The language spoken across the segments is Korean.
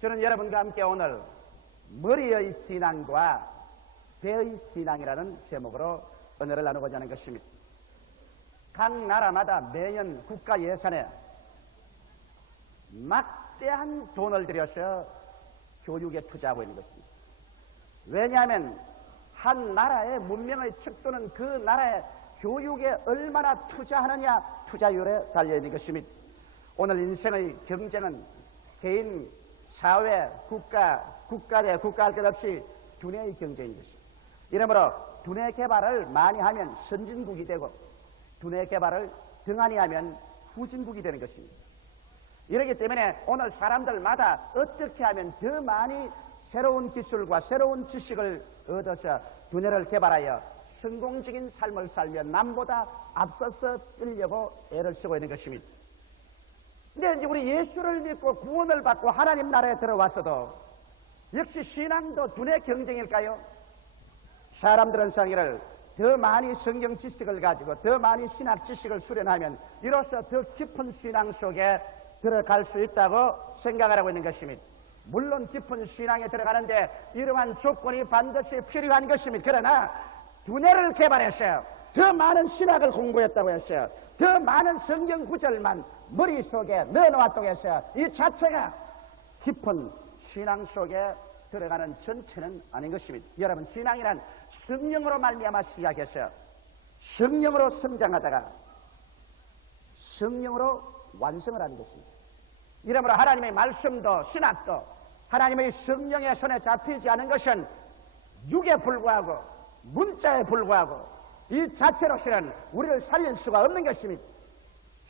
저는 여러분과 함께 오늘 머리의 신앙과 배의 신앙이라는 제목으로 은혜를 나누고자 하는 것입니다. 각 나라마다 매년 국가 예산에 막대한 돈을 들여서 교육에 투자하고 있는 것입니다. 왜냐하면 한 나라의 문명의 척도는 그 나라의 교육에 얼마나 투자하느냐 투자율에 달려있는 것입니다. 오늘 인생의 경쟁은 개인, 사회, 국가 대 국가 할 것 없이 두뇌의 경쟁인 것입니다. 이러므로 두뇌 개발을 많이 하면 선진국이 되고 두뇌 개발을 등한히 하면 후진국이 되는 것입니다. 이렇기 때문에 오늘 사람들마다 어떻게 하면 더 많이 새로운 기술과 새로운 지식을 얻어서 두뇌를 개발하여 성공적인 삶을 살며 남보다 앞서서 뛰려고 애를 쓰고 있는 것입니다. 근데 이제 우리 예수를 믿고 구원을 받고 하나님 나라에 들어왔어도 역시 신앙도 두뇌 경쟁일까요? 사람들은 상의를 더 많이 성경 지식을 가지고 더 많이 신학 지식을 수련하면 이로써 더 깊은 신앙 속에 들어갈 수 있다고 생각을 하고 있는 것입니다. 물론 깊은 신앙에 들어가는데 이러한 조건이 반드시 필요한 것입니다. 그러나 두뇌를 개발했어요. 더 많은 신학을 공부했다고 했어요. 더 많은 성경 구절만 머릿속에 넣어놓았다고 했어요. 이 자체가 깊은 신앙 속에 들어가는 전체는 아닌 것입니다. 여러분, 신앙이란 성령으로 말미암아 시작했어요. 성령으로 성장하다가 성령으로 완성을 하는 것입니다. 이러므로 하나님의 말씀도 신학도 하나님의 성령의 손에 잡히지 않은 것은 육에 불과하고 문자에 불과하고 이 자체로서는 우리를 살릴 수가 없는 것입니다.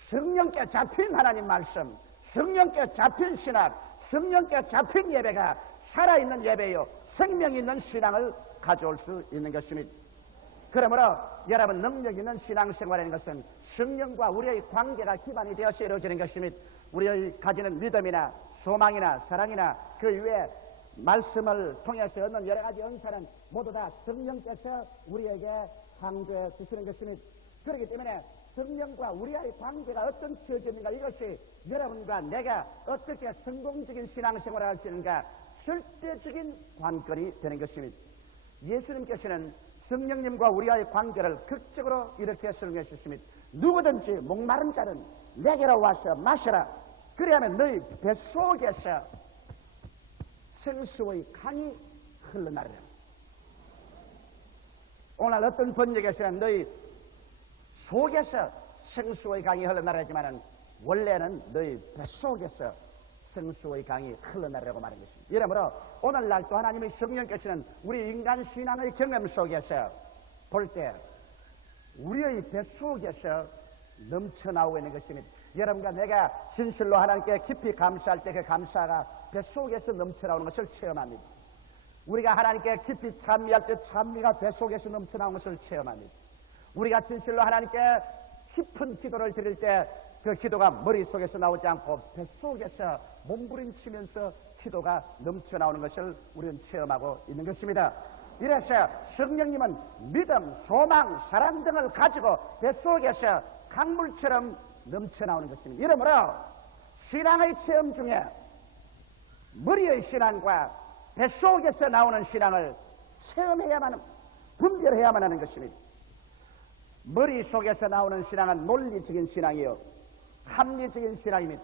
성령께 잡힌 하나님 말씀, 성령께 잡힌 신학, 성령께 잡힌 예배가 살아있는 예배요 생명 있는 신앙을 가져올 수 있는 것입니다. 그러므로 여러분, 능력 있는 신앙생활이라는 것은 성령과 우리의 관계가 기반이 되어서 이루어지는 것입니다. 우리의 가지는 믿음이나 소망이나 사랑이나 그 이외에 말씀을 통해서 얻는 여러 가지 은사는 모두 다 성령께서 우리에게 강조해 주시는 것입니다. 그렇기 때문에 성령과 우리의 관계가 어떤 처지인가, 이것이 여러분과 내가 어떻게 성공적인 신앙생활을 할 수 있는가 절대적인 관건이 되는 것입니다. 예수님께서는 성령님과 우리의 관계를 극적으로 이렇게 설명해 주십니다. 누구든지 목마른 자는 내게로 와서 마셔라. 그래야만 너희 뱃속에서 생수의 강이 흘러나르라. 오늘 어떤 번역에서는 너희 속에서 생수의 강이 흘러나르지만은 원래는 너희 뱃속에서 생수의 강이 흘러나르라고 말한 것입니다. 이러므로 오늘날 또 하나님의 성령께서는 우리 인간 신앙의 경험 속에서 볼 때 우리의 뱃속에서 넘쳐나오고 있는 것입니다. 여러분과 내가 진실로 하나님께 깊이 감사할 때 그 감사가 뱃속에서 넘쳐나오는 것을 체험합니다. 우리가 하나님께 깊이 찬미할 때 찬미가 뱃속에서 넘쳐나오는 것을 체험합니다. 우리가 진실로 하나님께 깊은 기도를 드릴 때 그 기도가 머릿속에서 나오지 않고 뱃속에서 몸부림치면서 기도가 넘쳐나오는 것을 우리는 체험하고 있는 것입니다. 이래서 성령님은 믿음, 소망, 사랑 등을 가지고 뱃속에서 강물처럼 넘쳐나오는 것입니다. 이러므로 신앙의 체험 중에 머리의 신앙과 뱃속에서 나오는 신앙을 체험해야만, 분별해야만 하는 것입니다. 머릿속에서 나오는 신앙은 논리적인 신앙이요 합리적인 신앙입니다.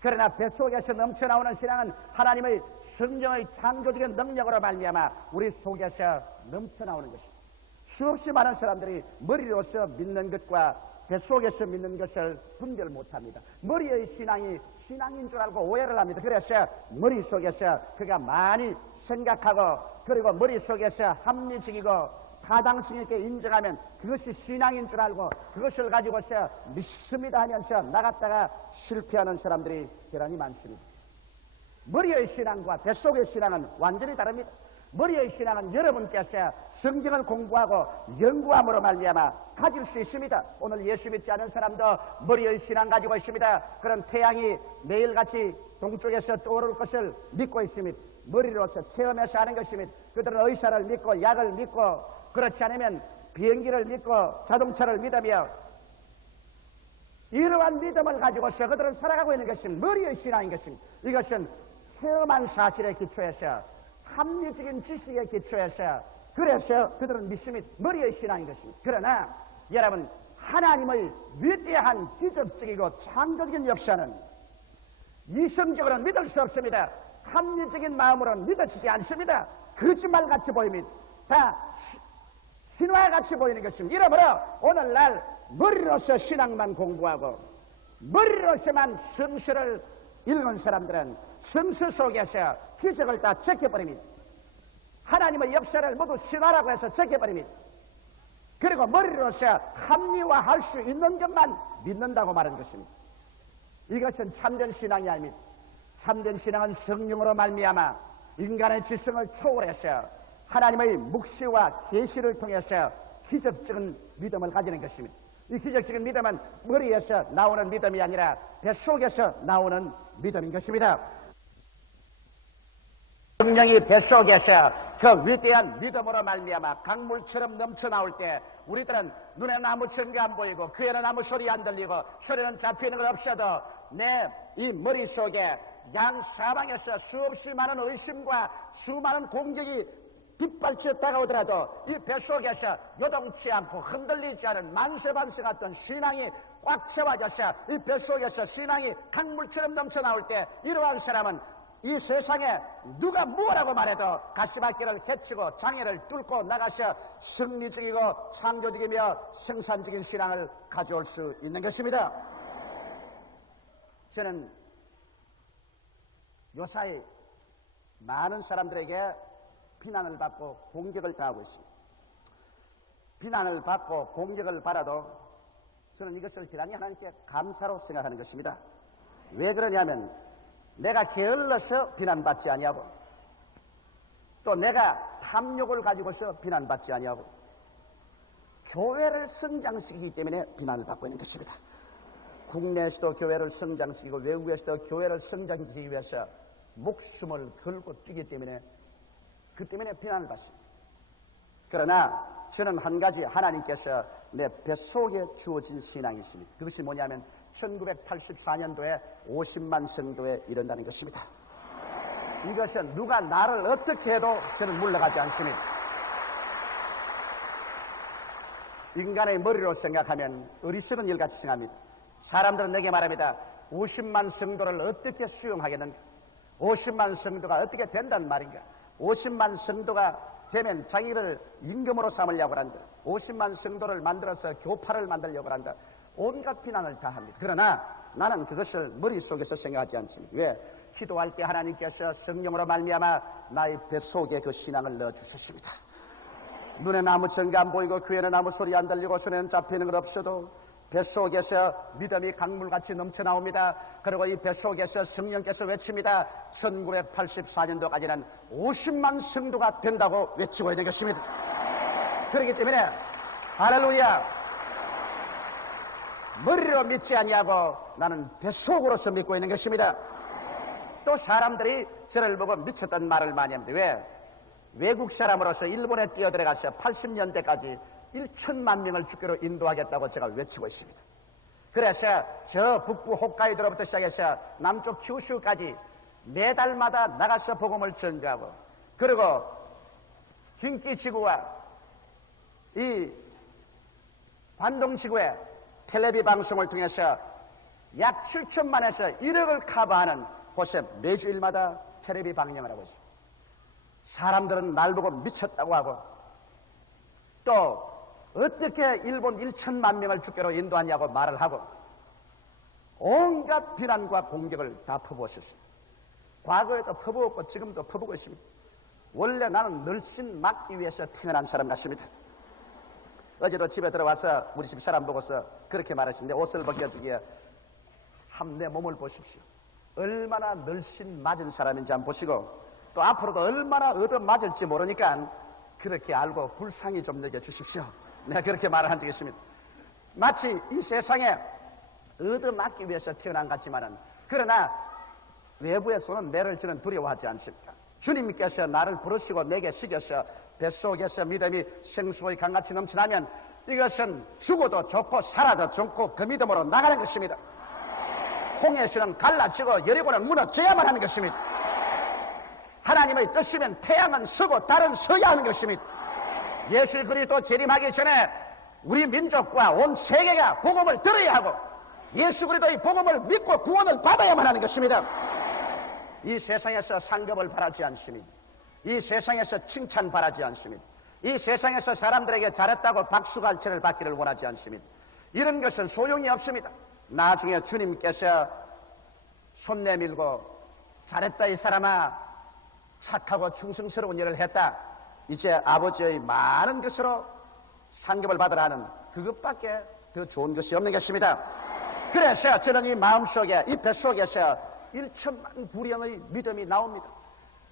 그러나 뱃속에서 넘쳐나오는 신앙은 하나님의 성령의 창조적인 능력으로 말미암아 우리 속에서 넘쳐나오는 것입니다. 수없이 많은 사람들이 머리로서 믿는 것과 뱃속에서 믿는 것을 분별 못합니다. 머리의 신앙이 신앙인 줄 알고 오해를 합니다. 그래서 머릿속에서 그가 많이 생각하고 그리고 머릿속에서 합리적이고 타당성 있게 인정하면 그것이 신앙인 줄 알고 그것을 가지고서 믿습니다 하면서 나갔다가 실패하는 사람들이 대단히 많습니다. 머리의 신앙과 뱃속의 신앙은 완전히 다릅니다. 머리의 신앙은 여러분께서 성경을 공부하고 연구함으로 말미암아 가질 수 있습니다. 오늘 예수 믿지 않은 사람도 머리의 신앙 가지고 있습니다. 그런 태양이 매일같이 동쪽에서 떠오를 것을 믿고 있습니다. 머리로서 체험해서 하는 것입니다. 그들은 의사를 믿고 약을 믿고 그렇지 않으면 비행기를 믿고 자동차를 믿으며 이러한 믿음을 가지고서 그들은 살아가고 있는 것입니다. 머리의 신앙인 것입니다. 이것은 체험한 사실에 기초해서 합리적인 지식에 기초해서 그래서 그들은 믿음이 머리의 신앙인 것입니다. 그러나 여러분 하나님의 위대한 기적적이고 창조적인 역사는 이성적으로는 믿을 수 없습니다. 합리적인 마음으로는 믿어지지 않습니다. 거짓말같이 보입니다. 다 신화같이 보이는 것입니다. 이러므로 오늘날 머리로서 신앙만 공부하고 머리로서만 성서를 읽은 사람들은 성서 속에서 기적을 다 제껴버립니다. 하나님의 역사를 모두 신화라고 해서 제껴버립니다. 그리고 머리로서 합리화할 수 있는 것만 믿는다고 말하는 것입니다. 이것은 참된 신앙이 아닙니다. 참된 신앙은 성령으로 말미암아 인간의 지성을 초월해서 하나님의 묵시와 계시를 통해서 기적적인 믿음을 가지는 것입니다. 이 기적적인 믿음은 머리에서 나오는 믿음이 아니라 뱃속에서 나오는 믿음인 것입니다. 성령이 뱃속에서 그 위대한 믿음으로 말미암아 강물처럼 넘쳐나올 때 우리들은 눈에는 아무 증거 안 보이고 귀에는 아무 소리 안 들리고 소리는 잡히는 것 없어도 내 이 머릿속에 양 사방에서 수없이 많은 의심과 수많은 공격이 빗발쳐 다가오더라도 이 뱃속에서 요동치 않고 흔들리지 않은 만세반세 같은 신앙이 꽉 채워져서 이 뱃속에서 신앙이 강물처럼 넘쳐나올 때 이러한 사람은 이 세상에 누가 뭐라고 말해도 가시밭길을 헤치고 장애를 뚫고 나가서 승리적이고 창조적이며 생산적인 신앙을 가져올 수 있는 것입니다. 저는 요사이 많은 사람들에게 비난을 받고 공격을 당하고 있습니다. 비난을 받고 공격을 받아도 저는 이것을 대단히 하나님께 감사로 생각하는 것입니다. 왜 그러냐면 내가 게을러서 비난받지 아니하고 또 내가 탐욕을 가지고서 비난받지 아니하고 교회를 성장시키기 때문에 비난을 받고 있는 것입니다. 국내에서도 교회를 성장시키고 외국에서도 교회를 성장시키기 위해서 목숨을 걸고 뛰기 때문에 그 때문에 비난을 받습니다. 그러나 저는 한 가지 하나님께서 내 뱃속에 주어진 신앙이 있습니다. 그것이 뭐냐면 1984년도에 50만 성도에 이른다는 것입니다. 이것은 누가 나를 어떻게 해도 저는 물러가지 않습니다. 인간의 머리로 생각하면 어리석은 일같이 생각합니다. 사람들은 내게 말합니다. 50만 성도를 어떻게 수용하겠는가? 50만 성도가 어떻게 된단 말인가? 50만 성도가 되면 자기를 임금으로 삼으려고 한다. 50만 성도를 만들어서 교파를 만들려고 한다. 온갖 비난을 다 합니다. 그러나 나는 그것을 머릿속에서 생각하지 않습니다. 왜? 기도할 때 하나님께서 성령으로 말미암아 나의 뱃속에 그 신앙을 넣어주셨습니다. 눈에는 아무 증거 안 보이고 귀에는 아무 소리 안 들리고 손에는 잡히는 것 없어도 뱃속에서 믿음이 강물같이 넘쳐나옵니다. 그리고 이 뱃속에서 성령께서 외칩니다. 1984년도까지는 50만 성도가 된다고 외치고 있는 것입니다. 그렇기 때문에 할렐루야, 머리로 믿지 아니하고 나는 뱃속으로서 믿고 있는 것입니다. 또 사람들이 저를 보고 미쳤던 말을 많이 합니다. 왜? 외국 사람으로서 일본에 뛰어들어가서 80년대까지 1천만 명을 주교로 인도하겠다고 제가 외치고 있습니다. 그래서 저 북부 홋카이도로부터 시작해서 남쪽 큐슈까지 매달마다 나가서 복음을 전도하고, 그리고 긴키지구와 이 관동지구의 텔레비 방송을 통해서 약 7천만에서 1억을 커버하는 곳에 매주일마다 텔레비 방영을 하고 있습니다. 사람들은 날 보고 미쳤다고 하고, 또 어떻게 일본 1천만 명을 주교로 인도하냐고 말을 하고 온갖 비난과 공격을 다 퍼부었습니다. 과거에도 퍼부었고 지금도 퍼부고 있습니다. 원래 나는 널씬 막기 위해서 태어난 사람 같습니다. 어제도 집에 들어와서 우리 집 사람 보고서 그렇게 말했습니다. 옷을 벗겨주기에 한번 내 몸을 보십시오. 얼마나 널씬 맞은 사람인지 한번 보시고 또 앞으로도 얼마나 얻어맞을지 모르니까 그렇게 알고 불쌍히 좀 여겨주십시오. 내가 그렇게 말을 한 적이 있습니다. 마치 이 세상에 얻어맞기 위해서 태어난 것 같지만은, 그러나 외부에서는 내를 저는 두려워하지 않습니다. 주님께서 나를 부르시고 내게 시켜서 뱃속에서 믿음이 생수의 강같이 넘쳐나면 이것은 죽어도 좋고 살아도 좋고 그 믿음으로 나가는 것입니다. 홍해수는 갈라지고 여리고는 무너져야만 하는 것입니다. 하나님의 뜻이면 태양은 서고 달은 서야 하는 것입니다. 예수 그리스도 재림하기 전에 우리 민족과 온 세계가 복음을 들어야 하고 예수 그리스도의 복음을 믿고 구원을 받아야만 하는 것입니다. 이 세상에서 상급을 바라지 않습니다. 이 세상에서 칭찬 바라지 않습니다. 이 세상에서 사람들에게 잘했다고 박수갈채를 받기를 원하지 않습니다. 이런 것은 소용이 없습니다. 나중에 주님께서 손 내밀고 잘했다 이 사람아, 착하고 충성스러운 일을 했다, 이제 아버지의 많은 것으로 상급을 받으라 하는 그것밖에 더 좋은 것이 없는 것입니다. 그래서 저는 이 마음속에, 이 뱃속에서 1천만 구령의 믿음이 나옵니다.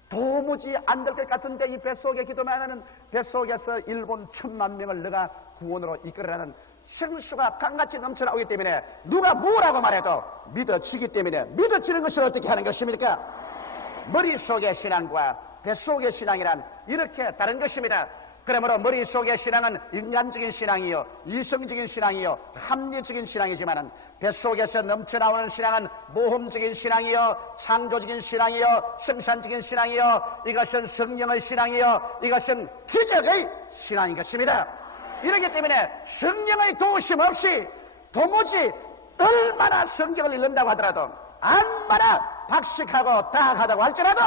도무지 안 될 것 같은데 이 뱃속에 기도만 하는 뱃속에서 일본 1,000만 명을 너가 구원으로 이끌으라는 생수가 강같이 넘쳐나오기 때문에 누가 뭐라고 말해도 믿어지기 때문에 믿어지는 것을 어떻게 하는 것입니까? 머릿속의 신앙과 뱃속의 신앙이란 이렇게 다른 것입니다. 그러므로 머릿속의 신앙은 인간적인 신앙이요, 이성적인 신앙이요, 합리적인 신앙이지만 뱃속에서 넘쳐나오는 신앙은 모험적인 신앙이요, 창조적인 신앙이요, 생산적인 신앙이요, 이것은 성령의 신앙이요, 이것은 기적의 신앙인 것입니다. 이렇기 때문에 성령의 도우심 없이 도무지 얼마나 성경을 읽는다고 하더라도, 얼마나 박식하고 다학하다고 할지라도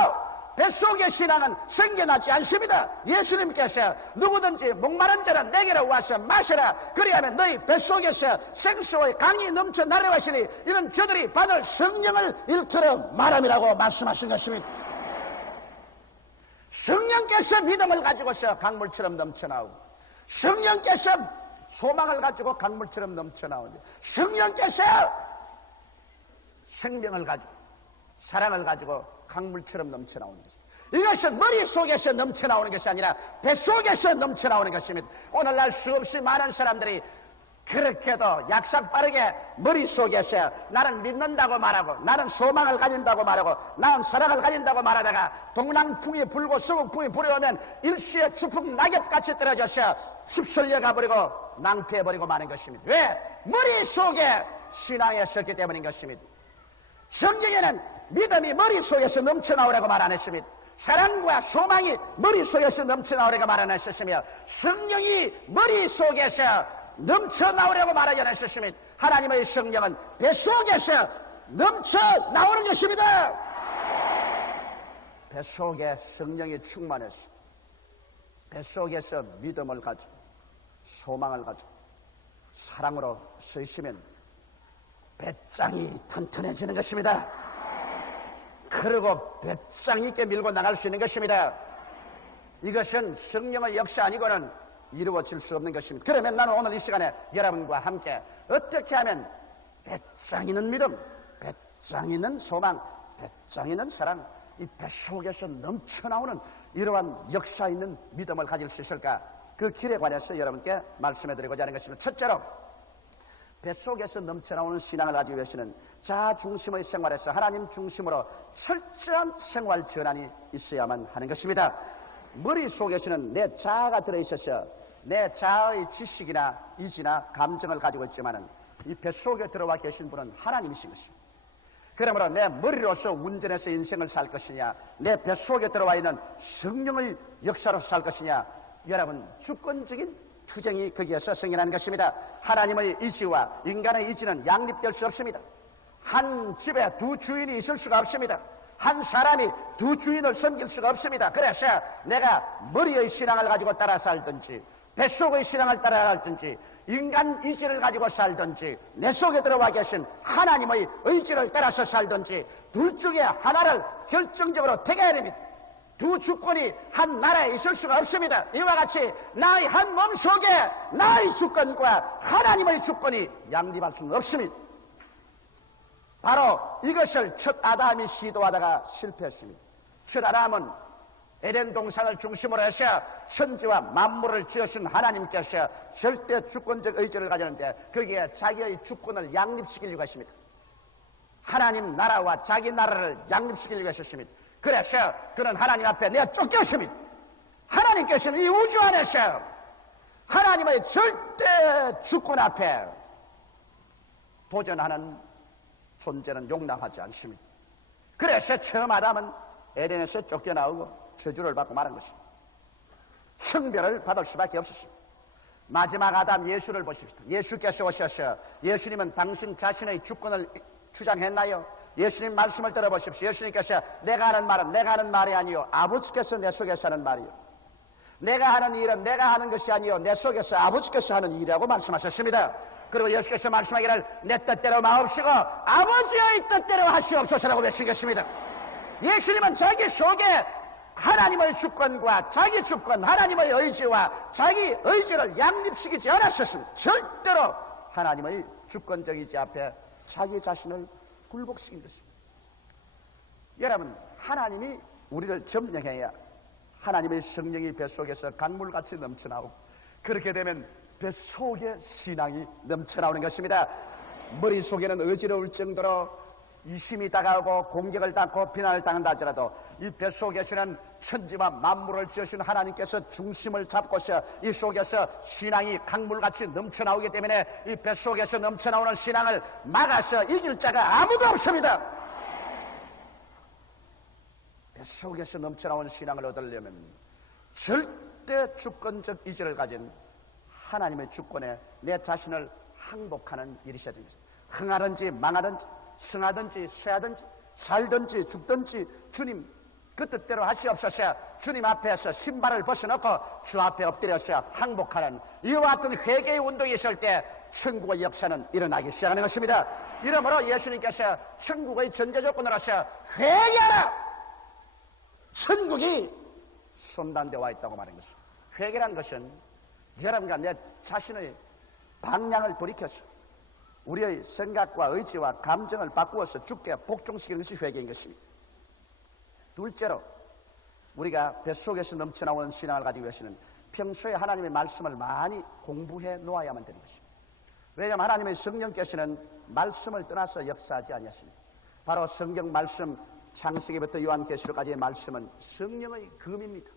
뱃속의 신앙은 생겨나지 않습니다. 예수님께서 누구든지 목마른 자는 내게로 와서 마셔라, 그리하면 너희 뱃속에서 생수의 강이 넘쳐나려 하시니 이는 저들이 받을 성령을 일컬어 말함이라고 말씀하신 것입니다. 성령께서 믿음을 가지고서 강물처럼 넘쳐나오고, 성령께서 소망을 가지고 강물처럼 넘쳐나오니, 성령께서 생명을 가지고 사랑을 가지고 강물처럼 넘쳐나오는 것입니다. 이것은 머릿속에서 넘쳐나오는 것이 아니라 뱃속에서 넘쳐나오는 것입니다. 오늘날 수없이 많은 사람들이 그렇게도 약삭 빠르게 머릿속에서 나는 믿는다고 말하고, 나는 소망을 가진다고 말하고, 나는 사랑을 가진다고 말하다가 동랑풍이 불고 서북풍이 불어오면 일시에 추풍 낙엽같이 떨어져서 휩쓸려 가버리고 낭패해버리고 마는 것입니다. 왜? 머릿속에 신앙이 섰기 때문인 것입니다. 성경에는 믿음이 머릿속에서 넘쳐나오라고 말 안 했습니다. 사랑과 소망이 머릿속에서 넘쳐나오라고 말 안 했었으며, 성령이 머릿속에서 넘쳐나오라고 말하지 않았었습니다. 하나님의 성령은 뱃속에서 넘쳐나오는 것입니다. 뱃속에 성령이 충만해서 뱃속에서 믿음을 가지고 소망을 가지고 사랑으로 서 있으면 배짱이 튼튼해지는 것입니다. 그리고 배짱 있게 밀고 나갈 수 있는 것입니다. 이것은 성령의 역사 아니고는 이루어질 수 없는 것입니다. 그러면 나는 오늘 이 시간에 여러분과 함께 어떻게 하면 배짱 있는 믿음, 배짱 있는 소망, 배짱 있는 사랑, 이 뱃속에서 넘쳐나오는 이러한 역사 있는 믿음을 가질 수 있을까? 그 길에 관해서 여러분께 말씀해드리고자 하는 것입니다. 첫째로, 뱃속에서 넘쳐나오는 신앙을 가지기 위해서는 자아 중심의 생활에서 하나님 중심으로 철저한 생활 전환이 있어야만 하는 것입니다. 머릿속에서는 내 자아가 들어있어서 내 자아의 지식이나 이지나 감정을 가지고 있지만은 이 뱃속에 들어와 계신 분은 하나님이신 것입니다. 그러므로 내 머리로서 운전해서 인생을 살 것이냐, 내 뱃속에 들어와 있는 성령의 역사로서 살 것이냐, 여러분 주권적인 투쟁이 거기에서 생겨나는 것입니다. 하나님의 이지와 인간의 이지는 양립될 수 없습니다. 한 집에 두 주인이 있을 수가 없습니다. 한 사람이 두 주인을 섬길 수가 없습니다. 그래서 내가 머리의 신앙을 가지고 따라 살든지 뱃속의 신앙을 따라 살든지 인간 의지를 가지고 살든지 내 속에 들어와 계신 하나님의 의지를 따라서 살든지 둘 중에 하나를 결정적으로 택해야 됩니다. 두 주권이 한 나라에 있을 수가 없습니다. 이와 같이 나의 한 몸 속에 나의 주권과 하나님의 주권이 양립할 수는 없습니다. 바로 이것을 첫 아담이 시도하다가 실패했습니다. 첫 아담은 에덴 동산을 중심으로 해서 천지와 만물을 지으신 하나님께서 절대 주권적 의지를 가졌는데 거기에 자기의 주권을 양립시키려고 했습니다. 하나님 나라와 자기 나라를 양립시키려고 했습니다. 그래서 그는 하나님 앞에 내가 쫓겼습니다. 하나님께서는 이 우주 안에서 하나님의 절대 주권 앞에 도전하는 존재는 용납하지 않습니다. 그래서 처음 아담은 에덴에서 쫓겨나오고 저주를 받고 말한 것입니다. 형벌을 받을 수밖에 없었습니다. 마지막 아담 예수를 보십시오. 예수께서 오셔서 예수님은 당신 자신의 주권을 주장했나요? 예수님 말씀을 들어보십시오. 예수님께서 내가 하는 말은 내가 하는 말이 아니요 아버지께서 내 속에서 하는 말이요. 내가 하는 일은 내가 하는 것이 아니요 내 속에서 아버지께서 하는 일이라고 말씀하셨습니다. 그리고 예수께서 말씀하기를 내 뜻대로 마옵시고 아버지의 뜻대로 하시옵소서라고 외치겠습니다. 예수님은 자기 속에 하나님의 주권과 자기 주권, 하나님의 의지와 자기 의지를 양립시키지 않았었습니다. 절대로 하나님의 주권적 의지 앞에 자기 자신을 굴복시킨 것입니다. 여러분, 하나님이 우리를 점령해야 하나님의 성령이 뱃속에서 강물같이 넘쳐나오고 그렇게 되면 뱃속에 신앙이 넘쳐나오는 것입니다. 머릿속에는 어지러울 정도로 이심이 다가오고 공격을 당하고 비난을 당한다 하더라도 이 뱃속에서는 천지와 만물을 지으신 하나님께서 중심을 잡고서 이 속에서 신앙이 강물같이 넘쳐나오기 때문에 이 뱃속에서 넘쳐나오는 신앙을 막아서 이길 자가 아무도 없습니다. 뱃속에서 넘쳐나오는 신앙을 얻으려면 절대 주권적 의지를 가진 하나님의 주권에 내 자신을 항복하는 일이 있어야 됩니다. 흥하든지 망하든지 승하든지 쇠하든지 살든지 죽든지 주님 그 뜻대로 하시옵소서. 주님 앞에서 신발을 벗어놓고 주 앞에 엎드려서 항복하는 이와 같은 회개의 운동이 있을 때 천국의 역사는 일어나기 시작하는 것입니다. 이러므로 예수님께서 천국의 전제 조건으로서 회개하라! 천국이 손단대 와 있다고 말한 것입니다. 회개란 것은 여러분과 내 자신의 방향을 돌이켜서 우리의 생각과 의지와 감정을 바꾸어서 주께 복종시키는 것이 회개인 것입니다. 둘째로 우리가 뱃속에서 넘쳐나오는 신앙을 가지기 위해서는 평소에 하나님의 말씀을 많이 공부해 놓아야만 되는 것입니다. 왜냐하면 하나님의 성령께서는 말씀을 떠나서 역사하지 아니하십니다. 바로 성경 말씀 창세기부터 요한계시록까지의 말씀은 성령의 검입니다.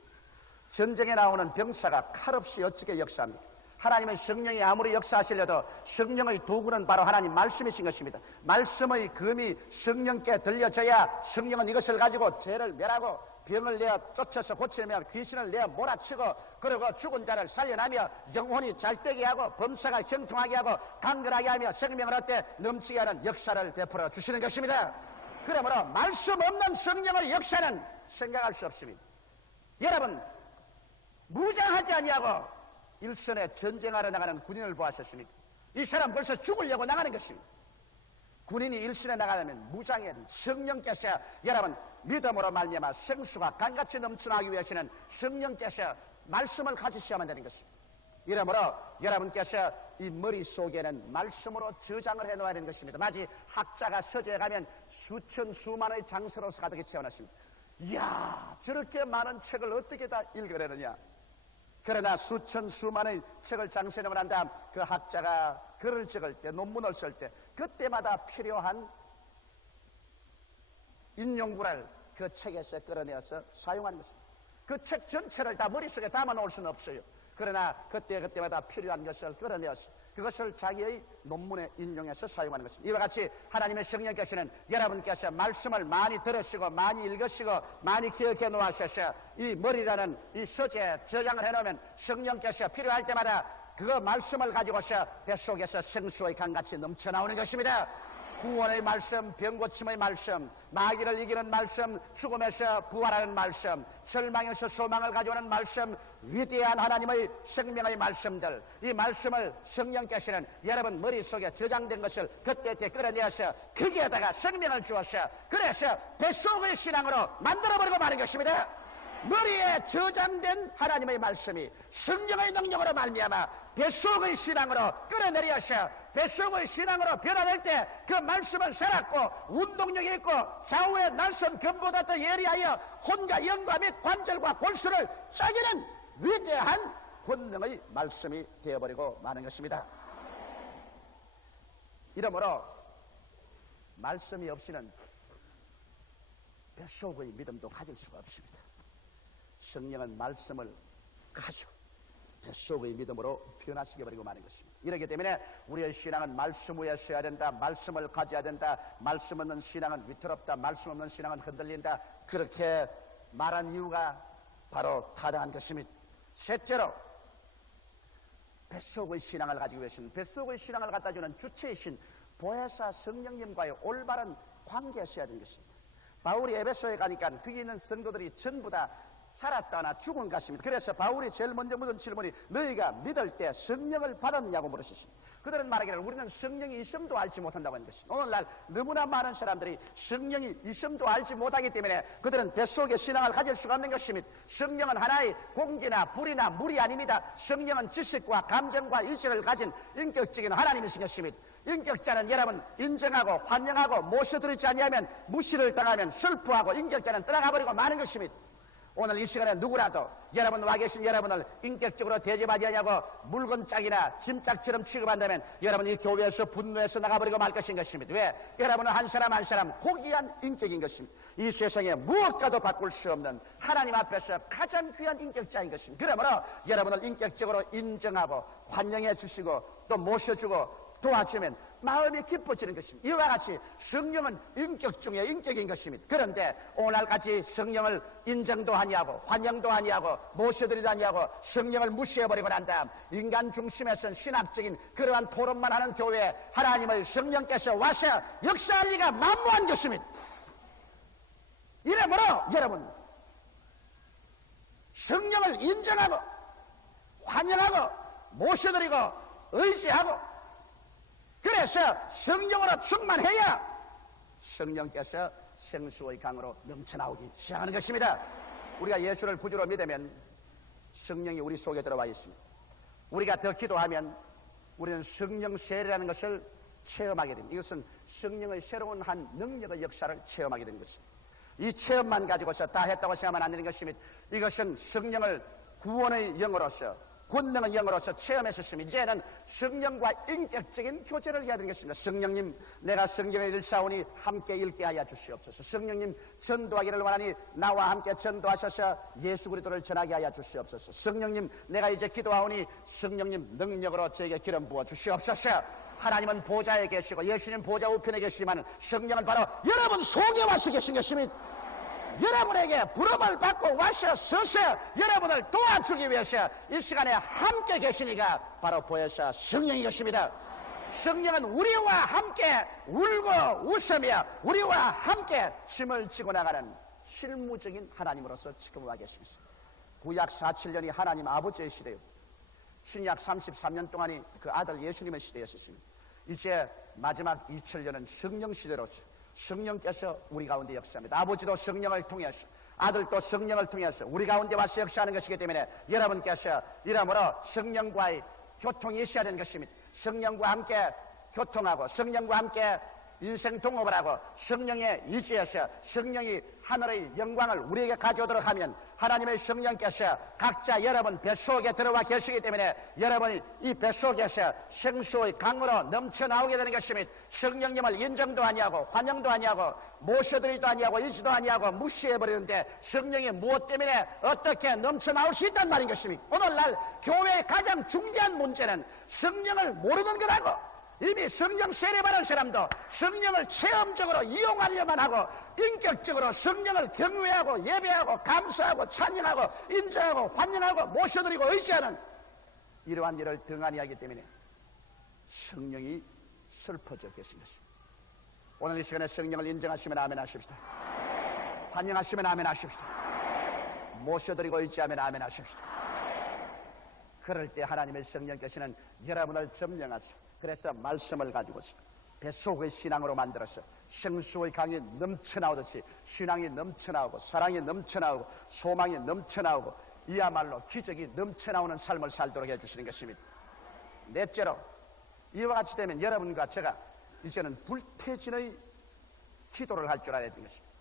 전쟁에 나오는 병사가 칼없이 어찌게 역사합니까? 하나님의 성령이 아무리 역사하시려도 성령의 도구는 바로 하나님 말씀이신 것입니다. 말씀의 검이 성령께 들려져야 성령은 이것을 가지고 죄를 멸하고 병을 내어 쫓아서 고치며 귀신을 내어 몰아치고 그리고 죽은 자를 살려나며 영혼이 잘되게 하고 범사가 형통하게 하고 강건하게 하며 생명을 얻되 넘치게 하는 역사를 베풀어 주시는 것입니다. 그러므로 말씀 없는 성령의 역사는 생각할 수 없습니다. 여러분, 무장하지 아니하고 일선에 전쟁하러 나가는 군인을 보았었습니까? 이 사람 벌써 죽으려고 나가는 것입니다. 군인이 일선에 나가려면 무장해야 됩니다. 성령께서 여러분 믿음으로 말미암아 생수가 강같이 넘쳐나기 위해서는 성령께서 말씀을 가지셔야만 되는 것입니다. 이러므로 여러분께서 이 머릿속에는 말씀으로 저장을 해놓아야 되는 것입니다. 마치 학자가 서재에 가면 수천 수만의 장서로서 가득히 채워놨습니다. 이야, 저렇게 많은 책을 어떻게 다 읽으려느냐. 그러나 수천 수만의 책을 장세놓고 난 다음 그 학자가 글을 적을 때 논문을 쓸 때 그때마다 필요한 인용구를 그 책에서 끌어내어서 사용하는 것입니다. 그 책 전체를 다 머릿속에 담아놓을 수는 없어요. 그러나 그때마다 필요한 것을 끌어내어서 그것을 자기의 논문에 인용해서 사용하는 것입니다. 이와 같이 하나님의 성령께서는 여러분께서 말씀을 많이 들으시고 많이 읽으시고 많이 기억해 놓으셔서 이 머리라는 이 서재에 저장을 해놓으면 성령께서 필요할 때마다 그 말씀을 가지고서 뱃속에서 생수의 강같이 넘쳐나오는 것입니다. 구원의 말씀, 병고침의 말씀, 마귀를 이기는 말씀, 죽음에서 부활하는 말씀, 절망에서 소망을 가져오는 말씀, 위대한 하나님의 생명의 말씀들, 이 말씀을 성령께서는 여러분 머릿속에 저장된 것을 그때 끌어내어서 거기에다가 생명을 주어서 그래서 뱃속의 신앙으로 만들어버리고 마는 것입니다. 머리에 저장된 하나님의 말씀이 성령의 능력으로 말미암아 뱃속의 신앙으로 끌어내려서 뱃속의 신앙으로 변화될 때 그 말씀은 살았고 운동력이 있고 좌우의 날선 금보다 더 예리하여 혼과 영과 및 관절과 골수를 쪼개는 위대한 권능의 말씀이 되어버리고 마는 것입니다. 이러므로 말씀이 없이는 뱃속의 믿음도 가질 수가 없습니다. 성령은 말씀을 가지고 뱃속의 믿음으로 변화시켜버리고 마는 것입니다. 이렇기 때문에 우리의 신앙은 말씀 위에 서야 된다. 말씀을 가져야 된다. 말씀 없는 신앙은 위태롭다. 말씀 없는 신앙은 흔들린다. 그렇게 말한 이유가 바로 타당한 것입니다. 셋째로 뱃속의 신앙을 가지고 계신, 뱃속의 신앙을 갖다 주는 주체이신 보혜사 성령님과의 올바른 관계에 서야 되는 것입니다. 바울이 에베소에 가니까 거기 있는 성도들이 전부 다 살았다나 죽은 것입니다. 그래서 바울이 제일 먼저 묻은 질문이 너희가 믿을 때 성령을 받았느냐고 물으셨습니다. 그들은 말하기를 우리는 성령이 있음도 알지 못한다고 하는 것입니다. 오늘날 너무나 많은 사람들이 성령이 있음도 알지 못하기 때문에 그들은 뱃속에 신앙을 가질 수가 없는 것입니다. 성령은 하나의 공기나 불이나 물이 아닙니다. 성령은 지식과 감정과 의식을 가진 인격적인 하나님이신 것입니다. 인격자는 여러분 인정하고 환영하고 모셔드리지 않으면 무시를 당하면 슬퍼하고 인격자는 떠나가버리고 마는 것입니다. 오늘 이 시간에 누구라도 여러분 와 계신 여러분을 인격적으로 대접하지 않냐고 물건짝이나 짐짝처럼 취급한다면 여러분 이 교회에서 분노해서 나가버리고 말 것입니다. 왜? 여러분은 한 사람 한 사람 고귀한 인격인 것입니다. 이 세상에 무엇과도 바꿀 수 없는 하나님 앞에서 가장 귀한 인격자인 것입니다. 그러므로 여러분을 인격적으로 인정하고 환영해 주시고 또 모셔주고 도와주면 마음이 기뻐지는 것입니다. 이와 같이 성령은 인격 중에 인격인 것입니다. 그런데 오늘까지 성령을 인정도 아니하고 환영도 아니하고 모셔드리도 아니하고 성령을 무시해버리고 난 다음 인간 중심에선 신학적인 그러한 토론만 하는 교회에 하나님의 성령께서 와서 역사할 리가 만무한 것입니다. 이러므로 여러분 성령을 인정하고 환영하고 모셔드리고 의지하고 그래서 성령으로 충만해야 성령께서 생수의 강으로 넘쳐나오기 시작하는 것입니다. 우리가 예수를 구주로 믿으면 성령이 우리 속에 들어와 있습니다. 우리가 더 기도하면 우리는 성령 세례라는 것을 체험하게 됩니다. 이것은 성령의 새로운 한 능력의 역사를 체험하게 되는 것입니다. 이 체험만 가지고서 다 했다고 생각하면 안 되는 것입니다. 이것은 성령을 구원의 영으로서 권능의 영으로서 체험했었습니다. 이제는 성령과 인격적인 교제를 해야 되는 것입니다. 성령님, 내가 성경을 읽사오니 함께 읽게 하여 주시옵소서. 성령님, 전도하기를 원하니 나와 함께 전도하셔서 예수 그리스도를 전하게 하여 주시옵소서. 성령님, 내가 이제 기도하오니 성령님 능력으로 저에게 기름 부어 주시옵소서. 하나님은 보좌에 계시고 예수님 보좌 우편에 계시지만 성령은 바로 여러분 속에 와서 계신 것입니다. 여러분에게 부름을 받고 와서 서서 여러분을 도와주기 위해서 이 시간에 함께 계시니까 바로 보혜사 성령이 것입니다. 성령은 우리와 함께 울고 웃으며 우리와 함께 힘을 지고 나가는 실무적인 하나님으로서 지금 와 계십니다. 구약 47년이 하나님 아버지의 시대요. 신약 33년 동안이 그 아들 예수님의 시대였습니다. 이제 마지막 2000년은 성령 시대로서 성령께서 우리 가운데 역사합니다. 아버지도 성령을 통해서 아들도 성령을 통해서 우리 가운데 와서 역사하는 것이기 때문에 여러분께서 이러므로 성령과의 교통이 있어야 되는 것입니다. 성령과 함께 교통하고 성령과 함께 인생 동업을 하고 성령에 의지해서 성령이 하늘의 영광을 우리에게 가져오도록 하면 하나님의 성령께서 각자 여러분 뱃속에 들어와 계시기 때문에 여러분이 이 뱃속에서 생수의 강으로 넘쳐나오게 되는 것입니다. 성령님을 인정도 아니하고 환영도 아니하고 모셔드리도 아니하고 의지도 아니하고 무시해버리는데 성령이 무엇 때문에 어떻게 넘쳐나올 수 있단 말인 것입니다. 오늘날 교회의 가장 중대한 문제는 성령을 모르는 거라고. 이미 성령 세례받은 사람도 성령을 체험적으로 이용하려만 하고 인격적으로 성령을 경외하고 예배하고 감사하고 찬양하고 인정하고 환영하고 모셔드리고 의지하는 이러한 일을 등한히 하기 때문에 성령이 슬퍼져 계신 것입니다. 오늘 이 시간에 성령을 인정하시면 아멘 하십시다. 환영하시면 아멘 하십시다. 모셔드리고 의지하면 아멘 하십시다. 그럴 때 하나님의 성령께서는 여러분을 점령하시고 그래서 말씀을 가지고서 뱃속의 신앙으로 만들어서 생수의 강이 넘쳐나오듯이 신앙이 넘쳐나오고 사랑이 넘쳐나오고 소망이 넘쳐나오고 이야말로 기적이 넘쳐나오는 삶을 살도록 해주시는 것입니다. 넷째로 이와 같이 되면 여러분과 제가 이제는 불태진의 기도를 할 줄 알아야 되는 것입니다.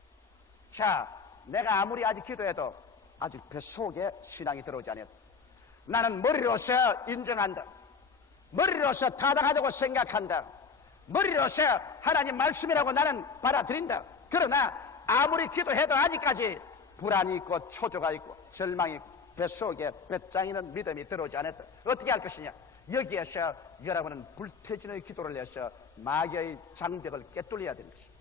자, 내가 아무리 아직 기도해도 아직 뱃속에 신앙이 들어오지 않았다. 나는 머리로서 인정한다. 머리로서 타당하다고 생각한다. 머리로서 하나님 말씀이라고 나는 받아들인다. 그러나 아무리 기도해도 아직까지 불안이 있고 초조가 있고 절망이 있고 뱃속에 배짱이는 믿음이 들어오지 않았다. 어떻게 할 것이냐? 여기에서 여러분은 불태진의 기도를 해서 마귀의 장벽을 깨뚫어야 되는 것입니다.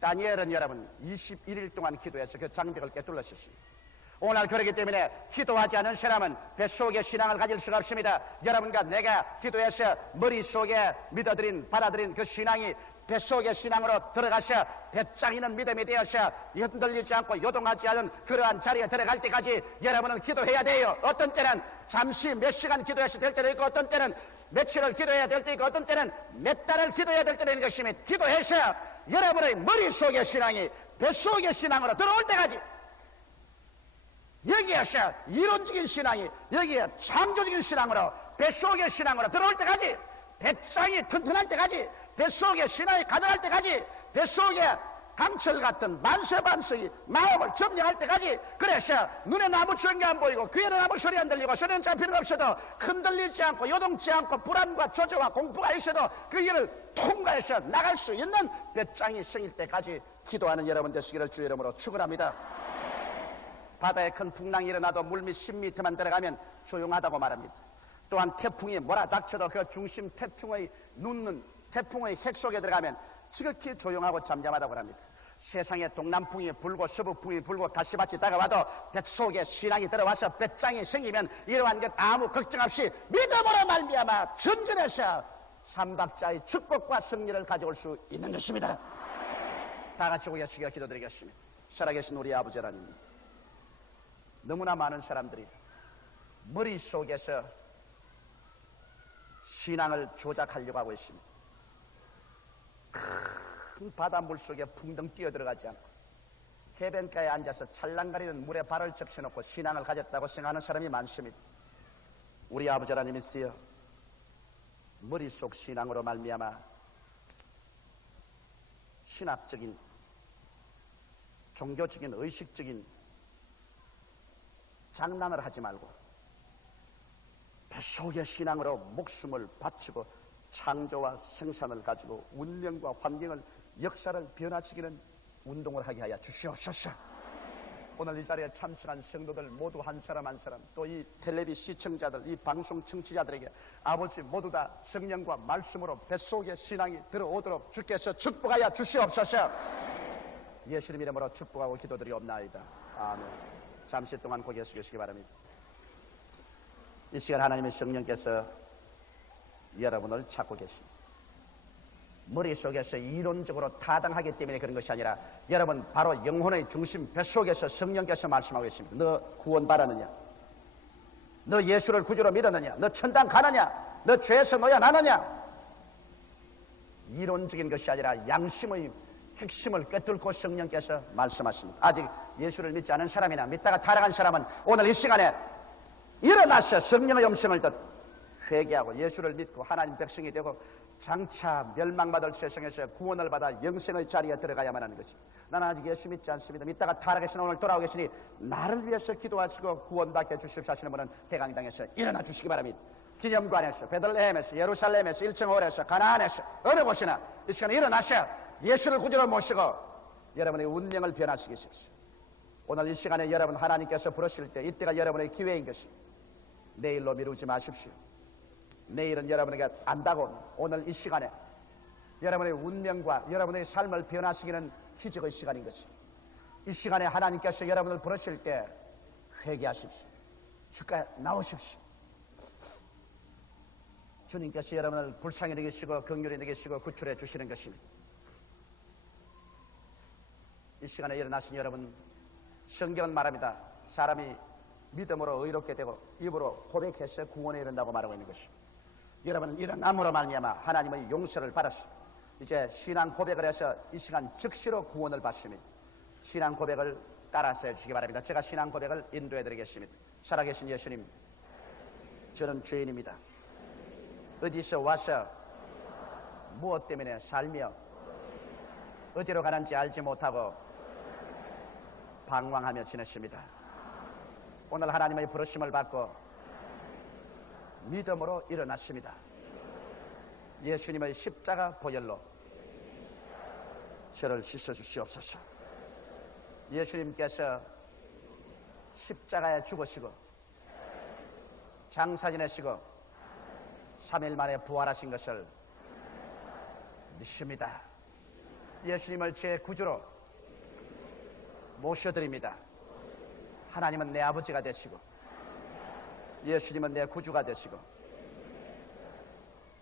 다니엘은 여러분 21일 동안 기도해서 그 장벽을 깨뚫었습니다. 오늘 그렇기 때문에 기도하지 않은 사람은 뱃속에 신앙을 가질 수가 없습니다. 여러분과 내가 기도해서 머릿속에 믿어들인 받아들인 그 신앙이 뱃속의 신앙으로 들어가서 배짱이는 믿음이 되어서 흔들리지 않고 요동하지 않은 그러한 자리에 들어갈 때까지 여러분은 기도해야 돼요. 어떤 때는 잠시 몇 시간 기도해서 될 때도 있고, 어떤 때는 며칠을 기도해야 될 때도 있고, 어떤 때는 몇 달을 기도해야 될 때도 있는 것이며, 기도해서 여러분의 머릿속의 신앙이 뱃속의 신앙으로 들어올 때까지, 여기에서 이론적인 신앙이 여기에 창조적인 신앙으로 뱃속의 신앙으로 들어올 때까지, 배짱이 튼튼할 때까지, 뱃속의 신앙이 가져갈 때까지, 뱃속에 강철 같은 만세반석이 마음을 점령할 때까지, 그래서 눈에 나무 전개 안 보이고 귀에는 아무 소리 안 들리고 손에는 잡히는 거 없어도 흔들리지 않고 요동치 않고 불안과 조조와 공포가 있어도 그 일을 통과해서 나갈 수 있는 배짱이 생길 때까지 기도하는 여러분 되시기를 주의 이름으로 축원합니다. 바다에 큰 풍랑이 일어나도 물밑 10m만 들어가면 조용하다고 말합니다. 또한 태풍이 몰아닥쳐도 그 중심 태풍의 눕는 태풍의 핵 속에 들어가면 지극히 조용하고 잠잠하다고 합니다. 세상에 동남풍이 불고 서북풍이 불고 가시밭이 다가와도 뱃속에 신앙이 들어와서 배짱이 생기면 이러한 것 아무 걱정 없이 믿음으로 말미암아 전전해서 삼박자의 축복과 승리를 가져올 수 있는 것입니다. 다 같이 고개 숙여 기도드리겠습니다. 살아계신 우리 아버지 하나님, 너무나 많은 사람들이 머릿속에서 신앙을 조작하려고 하고 있습니다. 큰 바닷물 속에 풍덩 뛰어들어가지 않고 해변가에 앉아서 찰랑거리는 물에 발을 적셔놓고 신앙을 가졌다고 생각하는 사람이 많습니다. 우리 아버지 하나님 있어요. 머릿속 신앙으로 말미암아 신학적인, 종교적인, 의식적인 장난을 하지 말고 뱃속의 신앙으로 목숨을 바치고 창조와 생산을 가지고 운명과 환경을, 역사를 변화시키는 운동을 하게 하여 주시옵소서. 오늘 이 자리에 참석한 성도들 모두 한 사람 한 사람, 또 이 텔레비 시청자들, 이 방송 청취자들에게 아버지 모두 다 성령과 말씀으로 뱃속의 신앙이 들어오도록 주께서 축복하여 주시옵소서. 예수님 이름으로 축복하고 기도드리옵나이다. 아멘. 잠시 동안 고개 숙이시기 바랍니다. 이 시간 하나님의 성령께서 여러분을 찾고 계십니다. 머릿속에서 이론적으로 타당하기 때문에 그런 것이 아니라 여러분 바로 영혼의 중심 뱃속에서 성령께서 말씀하고 계십니다. 너 구원 받았느냐? 너 예수를 구주로 믿었느냐? 너 천당 가느냐? 너 죄에서 놓여나느냐? 이론적인 것이 아니라 양심의 핵심을 꿰뚫고 성령께서 말씀하십니다. 아직 예수를 믿지 않은 사람이나 믿다가 타락한 사람은 오늘 이 시간에 일어나서 성령의 음성을 듣고 회개하고 예수를 믿고 하나님 백성이 되고 장차 멸망받을 세상에서 구원을 받아 영생의 자리에 들어가야만 하는 것입니다. 나는 아직 예수 믿지 않습니다. 믿다가 타락해서 오늘 돌아오고 계시니 나를 위해서 기도하시고 구원받게 주십시오 하시는 분은 대강당에서 일어나 주시기 바랍니다. 기념관에서, 베들레헴에서, 예루살렘에서, 일정홀에서, 가나안에서, 어느 곳이나 이 시간에 일어나셔 예수를 구주로 모시고 여러분의 운명을 변화시키십시오. 오늘 이 시간에 여러분 하나님께서 부르실 때 이때가 여러분의 기회인 것입니다. 내일로 미루지 마십시오. 내일은 여러분에게 안다고 오늘 이 시간에 여러분의 운명과 여러분의 삶을 변화시키는 기적의 시간인 것입니다. 이 시간에 하나님께서 여러분을 부르실 때 회개하십시오. 주가에 나오십시오. 주님께서 여러분을 불쌍히 여기시고 긍휼히 여기시고 구출해 주시는 것입니다. 이 시간에 일어나신 여러분, 성경은 말합니다. 사람이 믿음으로 의롭게 되고 입으로 고백해서 구원에 이른다고 말하고 있는 것입니다. 여러분은 일어남으로 말미암아 하나님의 용서를 받았습니다. 이제 신앙 고백을 해서 이 시간 즉시로 구원을 받습니다. 신앙 고백을 따라서 해주시기 바랍니다. 제가 신앙 고백을 인도해 드리겠습니다. 살아계신 예수님, 저는 죄인입니다. 어디서 와서 무엇 때문에 살며 어디로 가는지 알지 못하고 방황하며 지냈습니다. 오늘 하나님의 부르심을 받고 믿음으로 일어났습니다. 예수님의 십자가 보혈로 저를 씻어주시옵소서. 예수님께서 십자가에 죽으시고 장사 지내시고 3일 만에 부활하신 것을 믿습니다. 예수님을 제 구주로 모셔드립니다. 하나님은 내 아버지가 되시고 예수님은 내 구주가 되시고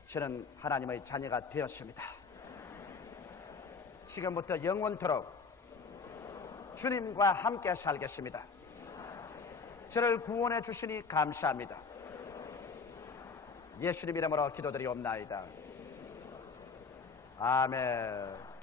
저는 하나님의 자녀가 되었습니다. 지금부터 영원토록 주님과 함께 살겠습니다. 저를 구원해 주시니 감사합니다. 예수님 이름으로 기도드리옵나이다. 아멘.